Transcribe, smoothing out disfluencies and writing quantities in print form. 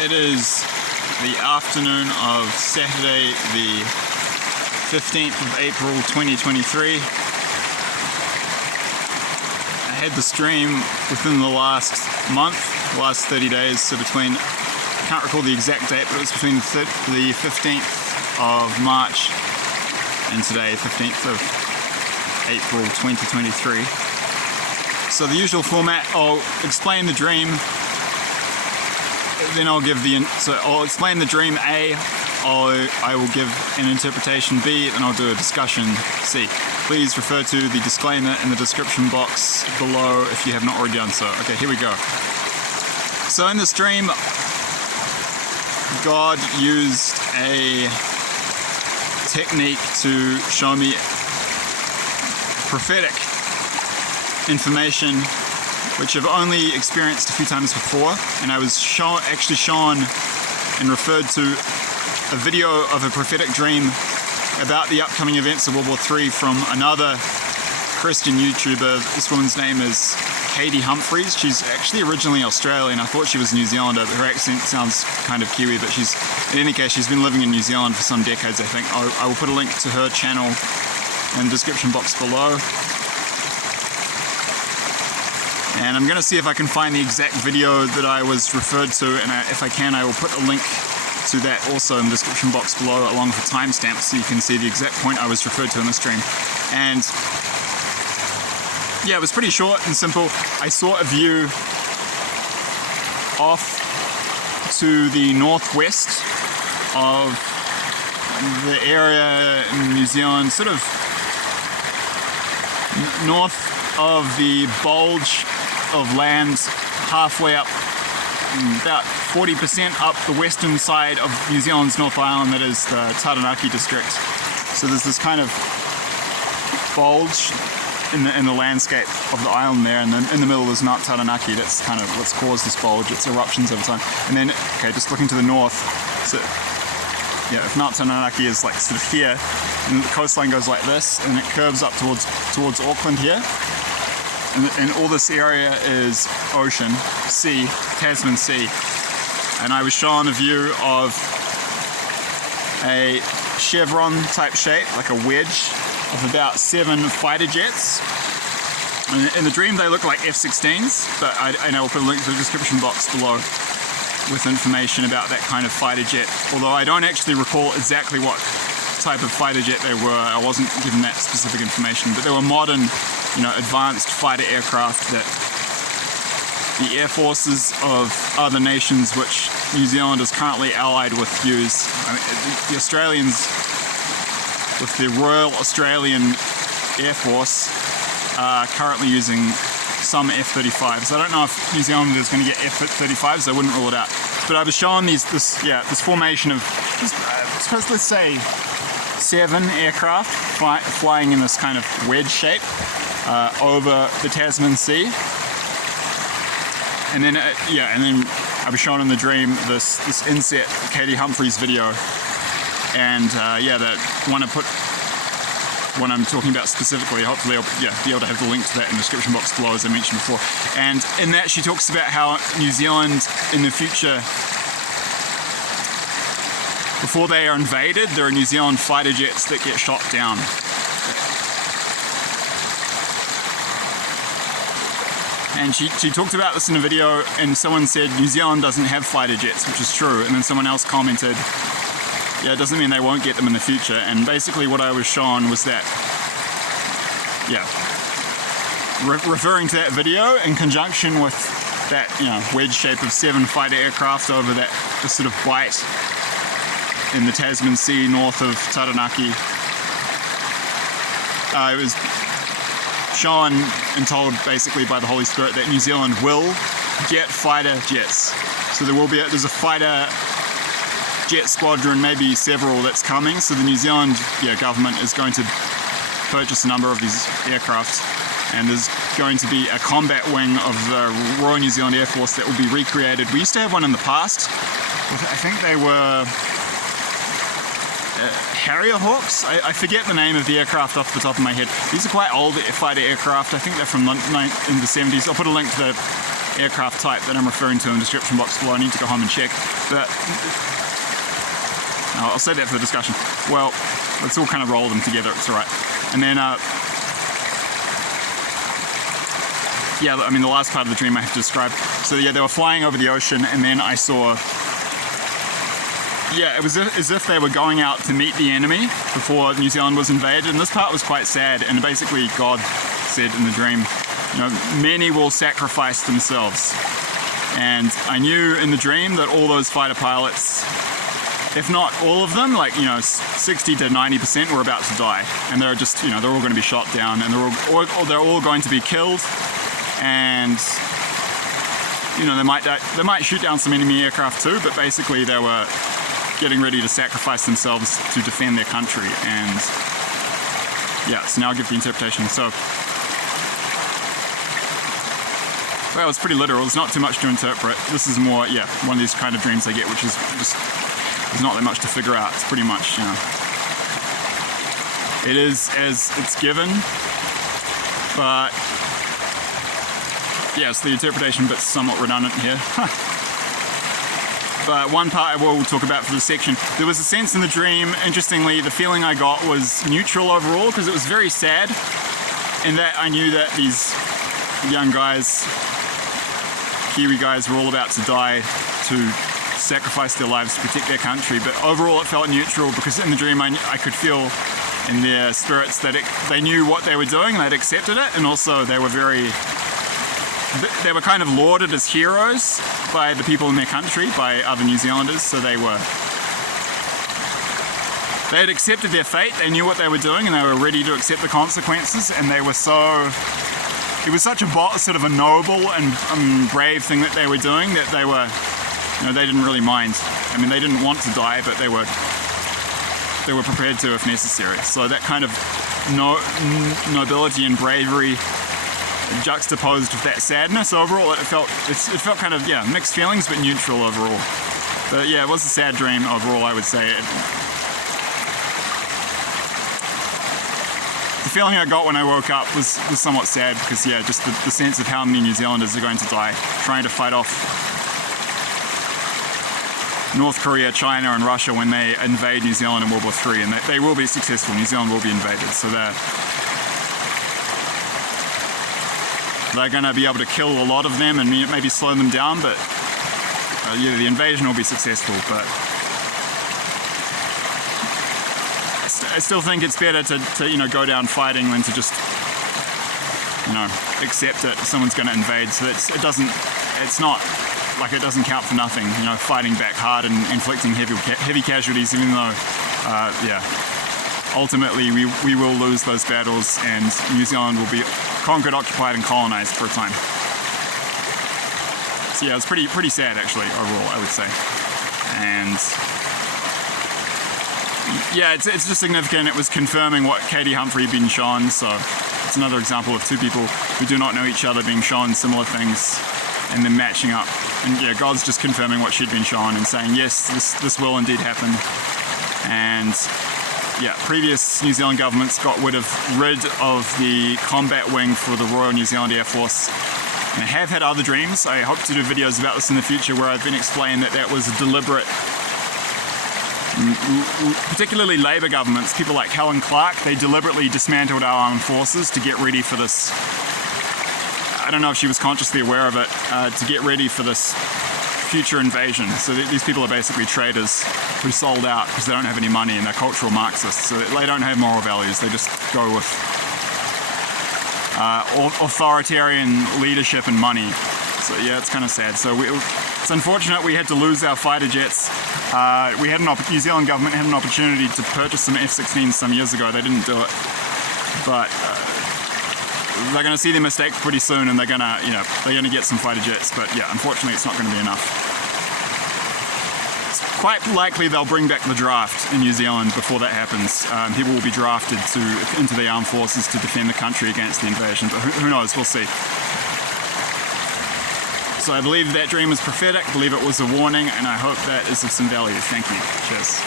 It is the afternoon of Saturday, the 15th of April 2023. I had the stream within the last month, the last 30 days, so between, I can't recall the exact date, but it was between the 15th of March and today, 15th of April 2023. So the usual format, I'll explain the dream, then I'll give I'll explain the dream A, I will give an interpretation B, then I'll do a discussion C. Please refer to the disclaimer in the description box below if you have not already done so. Okay, here we go. So in this dream, God used a technique to show me prophetic information which I've only experienced a few times before, and I was actually shown and referred to a video of a prophetic dream about the upcoming events of World War III from another Christian YouTuber. This woman's name is Katie Humphreys. She's actually originally Australian. I thought she was New Zealander, but her accent sounds kind of Kiwi, but in any case, she's been living in New Zealand for some decades, I think. I will put a link to her channel in the description box below. And I'm going to see if I can find the exact video that I was referred to, and if I can, I will put a link to that also in the description box below, along with a timestamp, so you can see the exact point I was referred to in the stream. And yeah, it was pretty short and simple. I saw a view off to the northwest of the area in New Zealand, sort of north of the bulge of land, halfway up, about 40% up the western side of New Zealand's North Island, that is the Taranaki district. So there's this kind of bulge in the landscape of the island there, and then in the middle is Mount Taranaki. That's kind of what's caused this bulge, its eruptions over time. And then, okay, just looking to the north, so yeah, if Mount Taranaki is like sort of here, and the coastline goes like this, and it curves up towards Auckland here. And all this area is ocean, sea, Tasman Sea. And I was shown a view of a chevron type shape, like a wedge, of about 7 fighter jets. And in the dream they look like F-16s, but I will put a link to the description box below with information about that kind of fighter jet. Although I don't actually recall exactly what type of fighter jet they were. I wasn't given that specific information, but they were modern, advanced fighter aircraft that the air forces of other nations, which New Zealand is currently allied with, use. I mean, the Australians, with the Royal Australian Air Force, are currently using some F-35s. I don't know if New Zealand is going to get F-35s. I wouldn't rule it out. But I was shown this formation of, let's say, 7 aircraft flying in this kind of wedge shape over the Tasman Sea. And then, and then I was shown in the dream this inset Katie Humphreys video, and the one I put, when I'm talking about specifically, hopefully I'll be able to have the link to that in the description box below, as I mentioned before. And in that she talks about how New Zealand in the future, before they are invaded, there are New Zealand fighter jets that get shot down. And she talked about this in a video, and someone said New Zealand doesn't have fighter jets, which is true. And then someone else commented, yeah, it doesn't mean they won't get them in the future. And basically what I was shown was that, referring to that video in conjunction with that, wedge shape of 7 fighter aircraft over that sort of bight in the Tasman Sea north of Taranaki. It was shown and told basically by the Holy Spirit that New Zealand will get fighter jets. So there's a fighter jet squadron, maybe several, that's coming. So the New Zealand government is going to purchase a number of these aircraft, and there's going to be a combat wing of the Royal New Zealand Air Force that will be recreated. We used to have one in the past. I think they were Harrier Hawks? I forget the name of the aircraft off the top of my head. These are quite old fighter aircraft. I think they're from in the 70s. I'll put a link to the aircraft type that I'm referring to in the description box below. I need to go home and check. But I'll save that for the discussion. Well, let's all kind of roll them together, it's alright. And then, yeah, I mean, the last part of the dream I have to describe. So yeah, they were flying over the ocean, and then I saw, yeah, it was as if they were going out to meet the enemy before New Zealand was invaded. And this part was quite sad, and basically God said in the dream, you know, many will sacrifice themselves. And I knew in the dream that all those fighter pilots, if not all of them, like, you know, 60 to 90% were about to die. And they're just, you know, they're all going to be shot down, and they're all going to be killed. And, you know, they might shoot down some enemy aircraft too, but basically they were getting ready to sacrifice themselves to defend their country. And yeah, so now I'll give the interpretation. So, well, it's pretty literal. There's not too much to interpret. This is more, yeah, one of these kind of dreams I get, which is just, there's not that much to figure out. It's pretty much, you know, it is as it's given, but yeah, it's the interpretation bit's somewhat redundant here. But one part I will talk about for this section, there was a sense in the dream, interestingly, the feeling I got was neutral overall, because it was very sad in that I knew that these young guys, Kiwi guys, were all about to die to sacrifice their lives to protect their country. But overall it felt neutral, because in the dream I could feel in their spirits that they knew what they were doing and they'd accepted it, and also they were kind of lauded as heroes by the people in their country, by other New Zealanders. So they had accepted their fate, they knew what they were doing, and they were ready to accept the consequences. And they were it was such a sort of a noble and brave thing that they were doing, that they were, you know, they didn't really mind. I mean, they didn't want to die, but they were prepared to if necessary. So that kind of nobility and bravery juxtaposed with that sadness overall, it felt kind of, yeah, mixed feelings, but neutral overall. But yeah, it was a sad dream overall, I would say. The feeling I got when I woke up was somewhat sad, because yeah, just the sense of how many New Zealanders are going to die trying to fight off North Korea, China and Russia when they invade New Zealand in World War III, and they will be successful. New Zealand will be invaded, so they're going to be able to kill a lot of them and maybe slow them down, but yeah, the invasion will be successful. But I still think it's better to you know, go down fighting than to just, you know, accept it. Someone's going to invade, so it's not like it doesn't count for nothing, you know, fighting back hard and inflicting heavy casualties, even though, yeah, ultimately we will lose those battles and New Zealand will be conquered, occupied and colonized for a time. So yeah, it's pretty sad actually overall, I would say. And yeah, it's just significant. It was confirming what Katie Humphrey had been shown, so it's another example of two people who do not know each other being shown similar things and then matching up. And yeah, God's just confirming what she'd been shown and saying, yes, this will indeed happen. And yeah, previous New Zealand governments got rid of the combat wing for the Royal New Zealand Air Force. And I have had other dreams. I hope to do videos about this in the future where I've been explaining that was a deliberate, particularly Labour governments, people like Helen Clark, they deliberately dismantled our armed forces to get ready for this. I don't know if she was consciously aware of it, to get ready for this future invasion. So these people are basically traitors who sold out because they don't have any money and they're cultural Marxists. So they don't have moral values. They just go with authoritarian leadership and money. So yeah, it's kind of sad. So it's unfortunate we had to lose our fighter jets. New Zealand government had an opportunity to purchase some F-16s some years ago. They didn't do it. But they're going to see their mistake pretty soon, and they're going to get some fighter jets. But yeah, unfortunately, it's not going to be enough. It's quite likely they'll bring back the draft in New Zealand before that happens. People will be drafted into the armed forces to defend the country against the invasion. But who knows? We'll see. So I believe that dream was prophetic. I believe it was a warning, and I hope that is of some value. Thank you. Cheers.